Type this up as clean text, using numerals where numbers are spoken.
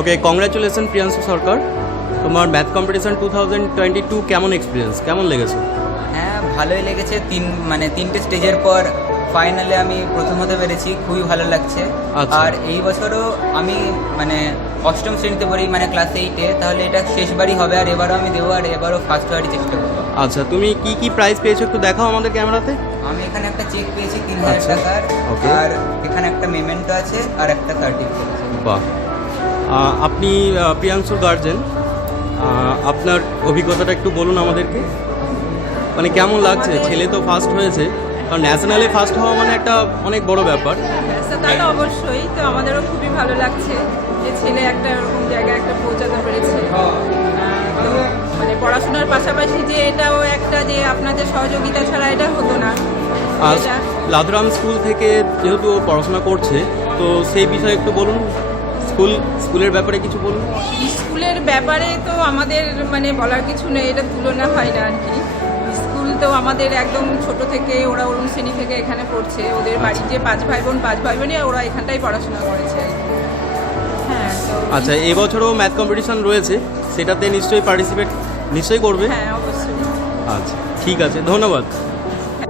ওকে, congratulation Priyanshu সরকার। তোমার math competition 2022 কেমন experience, কেমন লেগেছে? হ্যাঁ, ভালোই লেগেছে। তিনটে স্টেজের পর ফাইনালে আমি প্রথম হতে পেরেছি, খুবই ভালো লাগছে। আচ্ছা। আর এই বছরও আমি অষ্টম শ্রেণীতে পড়ি, ক্লাস 8-এ, তাহলে এটা শেষবারই হবে। আর এবারও আমি দেবো, আর এবারও ফার্স্ট হওয়ারই চেষ্টা করবো। আচ্ছা, তুমি কি কি প্রাইজ পেয়েছো একটু দেখাও আমাদের ক্যামেরাতে। আমি এখানে একটা চেক পেয়েছি 3000 আচ্ছা, টাকার, okay. আর এখানে একটা মেমেন্টো আছে আর একটা সার্টিফিকেট আছে। বাহ। আপনি প্রিয়াংশুর গার্জেন, আপনার অভিজ্ঞতাটা একটু বলুন আমাদেরকে। কেমন লাগছে? ছেলে তো ফার্স্ট হয়েছে, কারণ ন্যাশনালে ফার্স্ট হওয়া একটা অনেক বড় ব্যাপার। তা তো অবশ্যই, তো আমাদেরও খুবই ভালো লাগছে যে ছেলে একটা এরকম জায়গায় একটা পৌঁছাতে পেরেছে। তো পড়াশোনার পাশাপাশি যে এটাও একটা যে আপনাদের সহযোগিতা ছাড়া এটা হতো না। আর লাদরাম স্কুল থেকে যেহেতু ও পড়াশোনা করছে, তো সেই বিষয়ে একটু বলুন। স্কুলের ব্যাপারে কিছু বলুন। স্কুলের ব্যাপারে তো আমাদের বলার কিছু নেই, এটা তুলনা হয় না আর কি। স্কুল তো আমাদের একদম ছোট থেকে, ওরা অরুণ শ্রেণী থেকে এখানে পড়ছে। ওদের বাড়িতে 5 ভাই বোনই ওরা এখানটাই পড়াশোনা করেছে। হ্যাঁ, তো আচ্ছা, এবছরও ম্যাথ কম্পিটিশন রয়েছে, সেটাতে নিশ্চয়ই পার্টিসিপেট নিশ্চয়ই করবে। হ্যাঁ, অবশ্যই। আচ্ছা, ঠিক আছে, ধন্যবাদ।